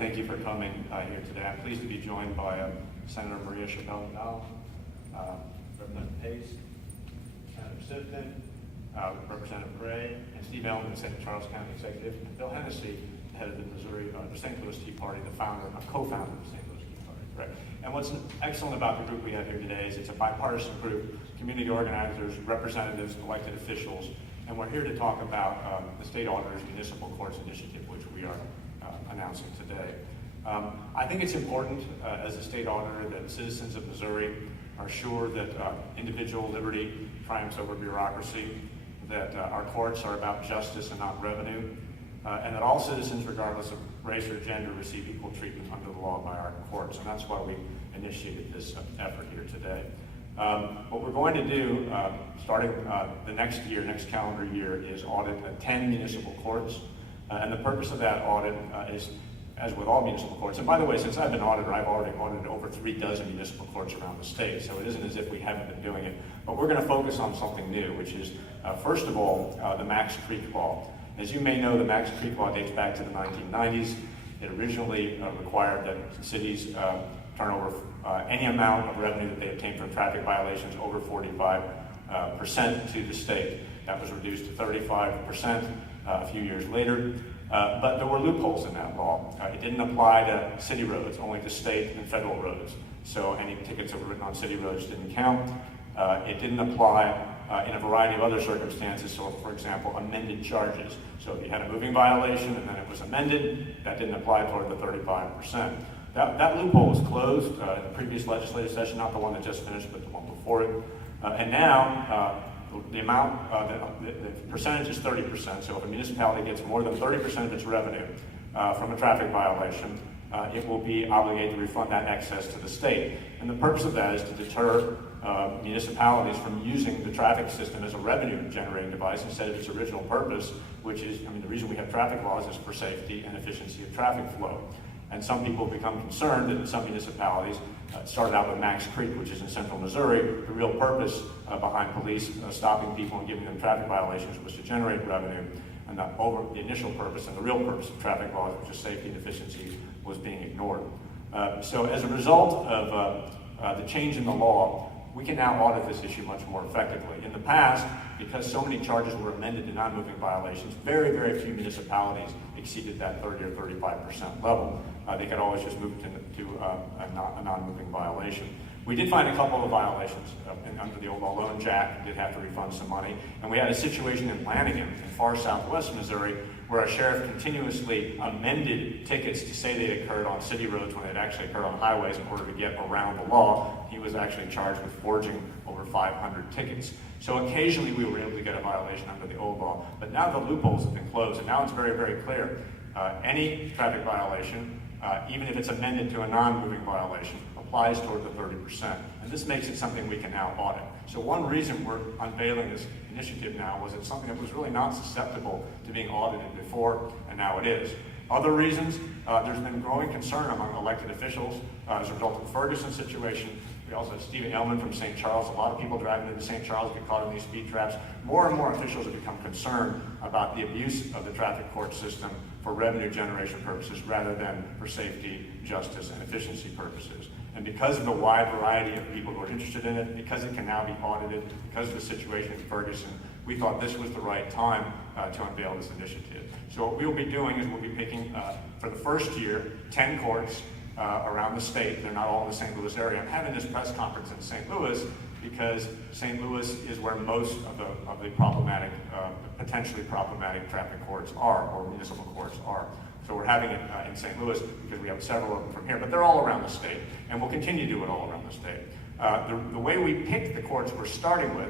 Thank you for coming here today. I'm pleased to be joined by Senator Maria Chabelle-Nadal, Representative Pace, Senator Sifton, Representative Gray, and Steve Elman, St. Charles County Executive, and Bill Hennessy, head of the St. Louis Tea Party, the co-founder of the St. Louis Tea Party. Right. And what's excellent about the group we have here today is it's a bipartisan group, community organizers, representatives, elected officials, and we're here to talk about the State Auditor's Municipal Courts Initiative, which we are announcing today. I think it's important as a state auditor that citizens of Missouri are sure that individual liberty triumphs over bureaucracy, that our courts are about justice and not revenue, and that all citizens, regardless of race or gender, receive equal treatment under the law by our courts, and that's why we initiated this effort here today. What we're going to do, starting the next calendar year, is audit 10 municipal courts. And the purpose of that audit is, as with all municipal courts, and by the way, since I've been auditor, I've already audited over 36 municipal courts around the state, so it isn't as if we haven't been doing it. But we're going to focus on something new, which is, first of all, the Max Creek Law. As you may know, the Max Creek Law dates back to the 1990s. It originally required that cities turn over any amount of revenue that they obtain from traffic violations over 45% to the state. That was reduced to 35% a few years later. But there were loopholes in that law. It didn't apply to city roads, only to state and federal roads. So any tickets that were written on city roads didn't count. It didn't apply in a variety of other circumstances. So, for example, amended charges. So if you had a moving violation and then it was amended, that didn't apply toward the 35%. That loophole was closed in the previous legislative session, not the one that just finished, but the one before it. And now, the amount, the percentage is 30%. So if a municipality gets more than 30% of its revenue from a traffic violation, it will be obligated to refund that excess to the state. And the purpose of that is to deter municipalities from using the traffic system as a revenue-generating device instead of its original purpose, which is, the reason we have traffic laws is for safety and efficiency of traffic flow. And some people become concerned that in some municipalities, started out with Max Creek, which is in central Missouri, the real purpose behind police stopping people and giving them traffic violations was to generate revenue, and the initial purpose and the real purpose of traffic laws, which is safety and efficiency, was being ignored. So as a result of the change in the law, we can now audit this issue much more effectively. In the past, because so many charges were amended to non-moving violations, very, very few municipalities exceeded that 30 or 35% level. They could always just move to a non-moving violation. We did find a couple of violations under the old law. Lone Jack did have to refund some money. And we had a situation in Lanigan, in far southwest Missouri, where a sheriff continuously amended tickets to say they occurred on city roads when it actually occurred on highways in order to get around the law. He was actually charged with forging over 500 tickets. So occasionally we were able to get a violation under the old law. But now the loopholes have been closed, and now it's very, very clear. Any traffic violation, even if it's amended to a non-moving violation, applies toward the 30%. And this makes it something we can now audit. So one reason we're unveiling this initiative now was it's something that was really not susceptible to being audited before, and now it is. Other reasons, there's been growing concern among elected officials as a result of the Ferguson situation. We also have Steve Elman from St. Charles. A lot of people driving into St. Charles get caught in these speed traps. More and more officials have become concerned about the abuse of the traffic court system for revenue generation purposes rather than for safety, justice, and efficiency purposes. And because of the wide variety of people who are interested in it, because it can now be audited, because of the situation in Ferguson, we thought this was the right time to unveil this initiative. So what we'll be doing is we'll be picking, for the first year, 10 courts around the state. They're not all in the St. Louis area. I'm having this press conference in St. Louis because St. Louis is where most of the problematic, potentially problematic traffic courts are, or municipal courts are. So we're having it in St. Louis because we have several of them from here, but they're all around the state, and we'll continue to do it all around the state. The way we picked the courts we're starting with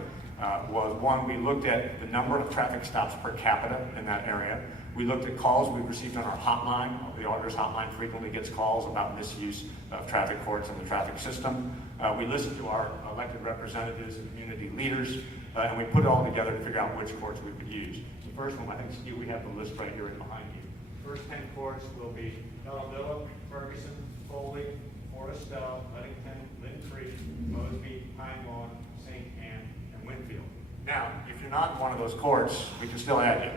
was, one, we looked at the number of traffic stops per capita in that area. We looked at calls we received on our hotline. The auditor's hotline frequently gets calls about misuse of traffic courts and the traffic system. We listened to our elected representatives and community leaders, and we put it all together to figure out which courts we could use. The first one, I think, Steve, we have the list right here behind you. First 10 courts will be Ellavilla, Ferguson, Foley, Forestell, Ludington, Lynn Creek, Mosby, Pine Lawn, St. Anne, and Winfield. Now, if you're not in one of those courts, we can still add you.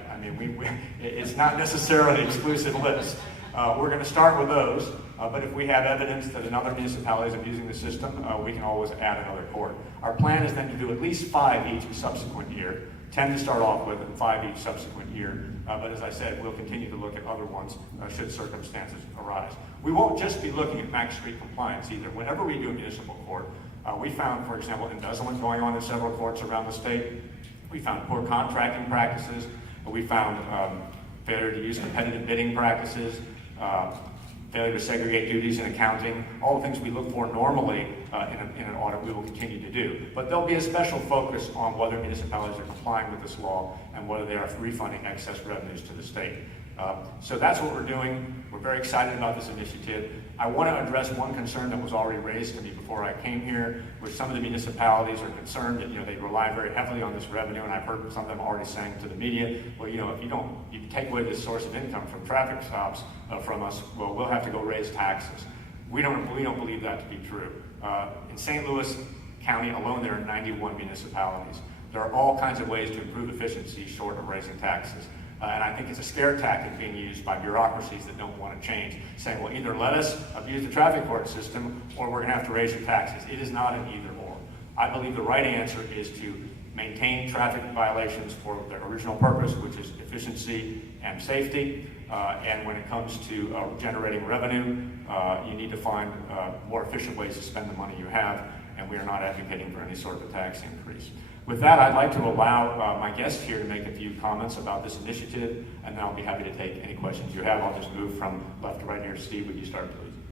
It's not necessarily an exclusive list. We're going to start with those, but if we have evidence that another municipality is abusing the system, we can always add another court. Our plan is then to do at least 5 each subsequent year, 10 to start off with and 5 each subsequent year. But as I said, we'll continue to look at other ones should circumstances arise. We won't just be looking at Max Street compliance either. Whenever we do a municipal court, we found, for example, embezzlement going on in several courts around the state. We found poor contracting practices. We found failure to use competitive bidding practices, failure to segregate duties in accounting, all the things we look for normally in an audit we will continue to do. But there'll be a special focus on whether municipalities are complying with this law and whether they are refunding excess revenues to the state. So that's what we're doing. We're very excited about this initiative. I want to address one concern that was already raised to me before I came here, which some of the municipalities are concerned that they rely very heavily on this revenue, and I've heard some of them already saying to the media, well, if you take away this source of income from traffic stops from us, well, we'll have to go raise taxes. We don't believe that to be true. In St. Louis County alone, there are 91 municipalities. There are all kinds of ways to improve efficiency short of raising taxes. And I think it's a scare tactic being used by bureaucracies that don't want to change, saying, well, either let us abuse the traffic court system or we're going to have to raise your taxes. It is not an either or. I believe the right answer is to maintain traffic violations for their original purpose, which is efficiency and safety. And when it comes to generating revenue, you need to find more efficient ways to spend the money you have, and we are not advocating for any sort of a tax increase. With that, I'd like to allow my guests here to make a few comments about this initiative, and then I'll be happy to take any questions you have. I'll just move from left to right here. Steve, would you start, please?